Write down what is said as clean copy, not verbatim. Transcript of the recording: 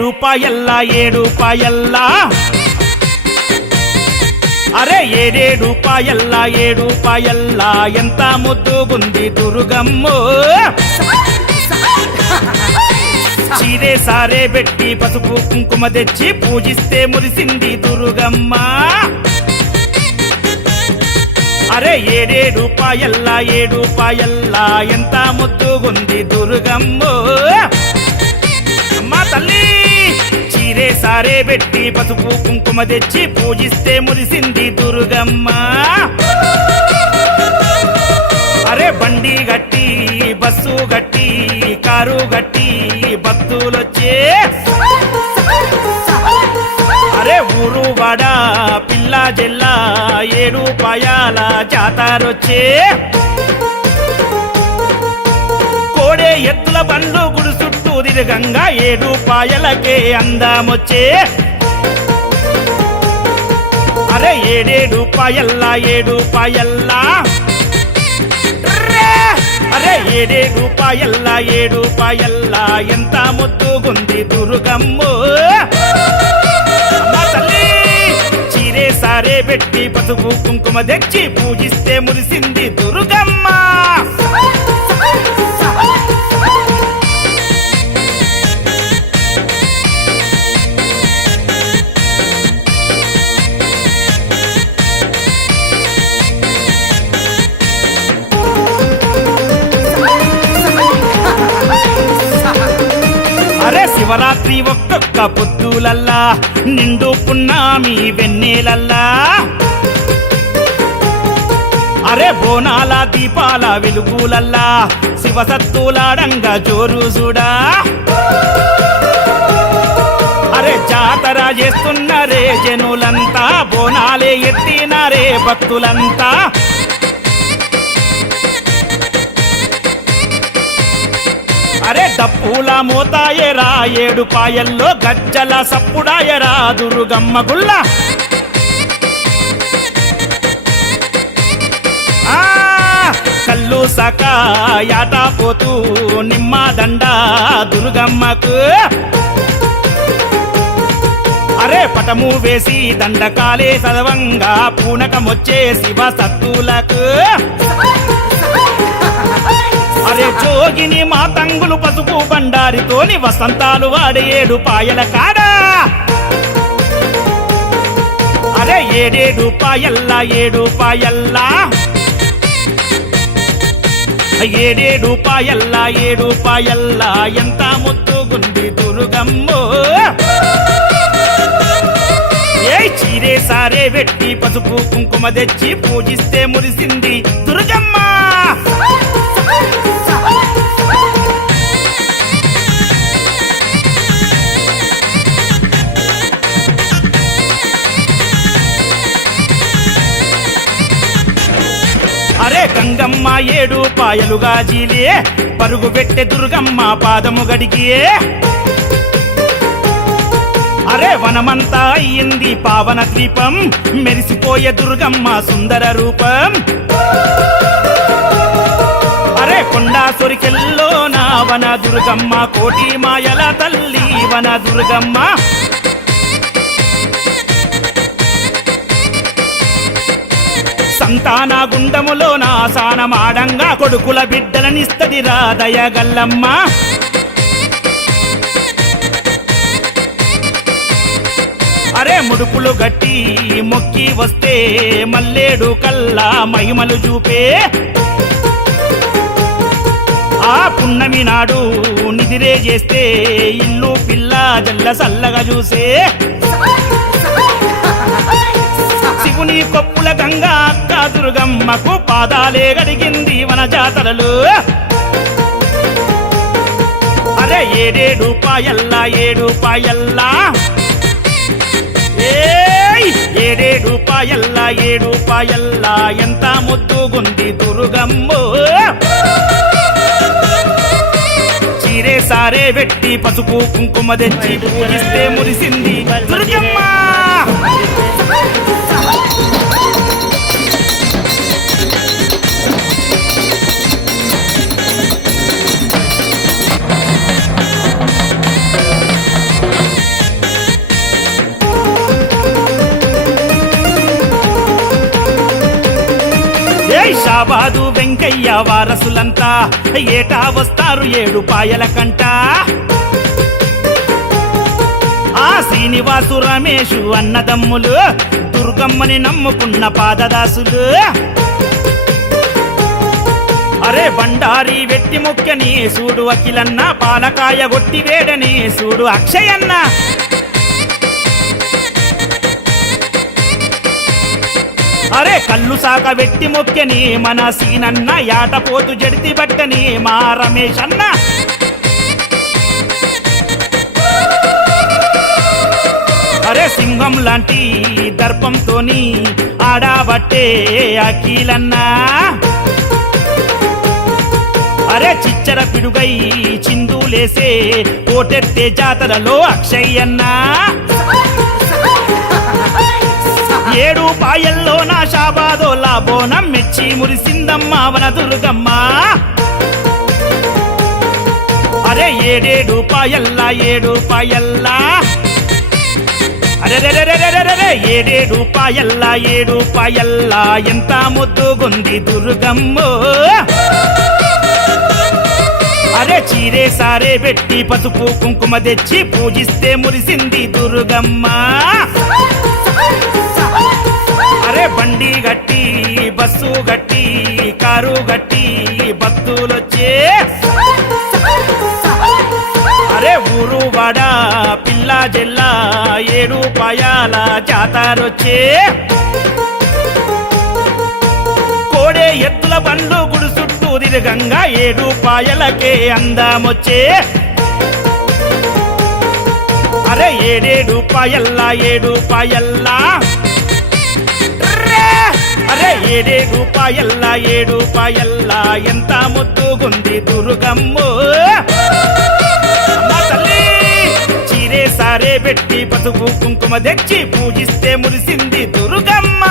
రూపాయల్ల 7 రూపాయల్ల అరే 7 రూపాయల్ల 7 రూపాయల్ల ఎంత ముద్దుగుంది దుర్గమ్మో చీరే సారే పెట్టి పసుపు కుంకుమ తెచ్చి పూజిస్తే మురిసింది దుర్గమ్మ అరే 7 రూపాయల్ల 7 రూపాయల్ల ఎంత ముద్దుగుంది దుర్గమ్మో అమ్మా తల్లి చీరే సారే పెట్టి పసుపు కుంకుమ తెచ్చి పూజిస్తే మురిసింది దుర్గమ్మ అరే బండి గట్టి బస్సు గట్టి కారు గట్టి భక్తులొచ్చే అరే ఊరు వాడ పిల్ల జెల్లా 7 రూపాయల జాతరొచ్చే కోడే ఎత్తుల బండ్లు గుడి చుట్టూ తిరగంగా 7 రూపాయలకే అందమొచ్చే అరే 7 రూపాయల్ల 7 రూపాయల్ల అరే 7 రూపాయల్ల 7 రూపాయల్ల ఎంత ముద్దుగుంది దుర్గమ్మో అమ్మా తల్లి చీరే సారే పెట్టి పసుపు కుంకుమ తెచ్చి పూజిస్తే మురిసింది దుర్గమ్మ శివరాత్రి ఒక్కొక్క పొద్దులల్లా నిండు పున్నామి వెన్నెలల్లా అరే బోనాల దీపాల వెలుగులల్లా శివసత్తులాడంగా జోరు చూడా అరే జాతర చేస్తున్నారే జనులంతా బోనాలే ఎత్తినారే భక్తులంతా అరే డప్పుల మోతాయరా 7 రూపాయల్లో గజ్జల సప్పుడాయరా దుర్గమ్మ గుల్ల కల్లు సక యాట పోతూ నిమ్మ దండ దుర్గమ్మకు అరే పటము వేసి దండకాలే చదవంగా పూనకమొచ్చే శివ సత్తులకు అరే జోగిని మా తంగులు పసుపు బండారితోని వసంతాలు వాడే 7 రూపాయల కాడా అరే 7 రూపాయల్ల 7 రూపాయల్ల 7 రూపాయల్ల 7 రూపాయల్ల ఎంత ముద్దుగుంది దుర్గమ్మో ఏ చీరే సారే పెట్టి పసుపు కుంకుమ తెచ్చి పూజిస్తే మురిసింది దుర్గమ్మ అరే గంగమ్మ 7 రూపాయలుగా జీలే పరుగు పెట్టే దుర్గమ్మ పాదము గడిగియే అరే వనమంతా అయ్యింది పావన ద్వీపం మెరిసిపోయే దుర్గమ్మ సుందర రూపం అరే కొండా సొరికెల్లో నా వన దుర్గమ్మ కోటి మాయల తల్లి వన దుర్గమ్మ సంతాన గుండములో నా సానమాడంగా కొడుకుల బిడ్డలనిస్తది రాదయగల్లమ్మ అరే ముడుపులు గట్టి మొక్కి వస్తే మల్లేడు కల్లా మహిమలు చూపే ఆ పున్నమి నాడు నిదిరే చేస్తే ఇల్లు పిల్ల జల్ల సల్లగా చూసే శివుని కొప్పుల గంగా అక్క దుర్గమ్మకు పాదాలే గడిగింది వన జాతరలు అరే 7 రూపాయల్లా 7 రూపాయల్లా 7 రూపాయల్లా 7 రూపాయల్లా ఎంత ముద్దుగుంది దుర్గమ్మో చీరే సారే పెట్టి పసుపు కుంకుమ తెచ్చి పూజిస్తే మురిసింది దుర్గమ్మ షాబాదు వెంకయ్య వారసులంతా ఏటా వస్తారు 7 పాయల కంట ఆ శ్రీనివాసు రమేషు అన్నదమ్ములు దుర్గమ్మని నమ్ముకున్న పాదదాసులు అరే బండారి వెట్టి ముఖ్యని సూడు అఖిలన్న పాలకాయ గొట్టి వేడని సూడు అక్షయన్న అరే కళ్ళు సాక వెట్టి మొక్కని మన సీనన్న యాటపోతు జడితి బట్టని మా రమేష్ అన్న అరే సింహం లాంటి దర్పంతోని ఆడాబట్టే అఖిలన్న అరే చిచ్చర పిడుగై చిందులేసే కోటెత్తే జాతరలో అక్షయన్న 7 పాయల్లో నా షాబాదోలా బోనం మెచ్చి మురిసిందమ్మ వన దుర్గమ్మ అరే 7 పాయల్లా 7 పాయల్లా అరే 7 పాయల్లా 7 పాయల్లా ఎంత ముద్దుగుంది దుర్గమ్మో అరే చీరే సారే పెట్టి పసుపు కుంకుమ తెచ్చి పూజిస్తే మురిసింది దుర్గమ్మ అరే బండి గట్టి బస్సు గట్టి కారు గట్టి భక్తులొచ్చే అరే ఊరు వాడ పిల్ల జెల్లా 7 పాయాల జాతరొచ్చే కోడే ఎత్తుల బండ్లు గుడి చుట్టూ తిరగంగా 7 పాయలకే అందమొచ్చే అరే 7 పాయల్లా 7 పాయల్లా అరే 7 పాయల్లా 7 పాయల్లా ఎంత ముద్దుగుంది దుర్గమ్మో అమ్మా తల్లి చీరే సారే పెట్టి పసుపు కుంకుమ తెచ్చి పూజిస్తే మురిసింది దుర్గమ్మ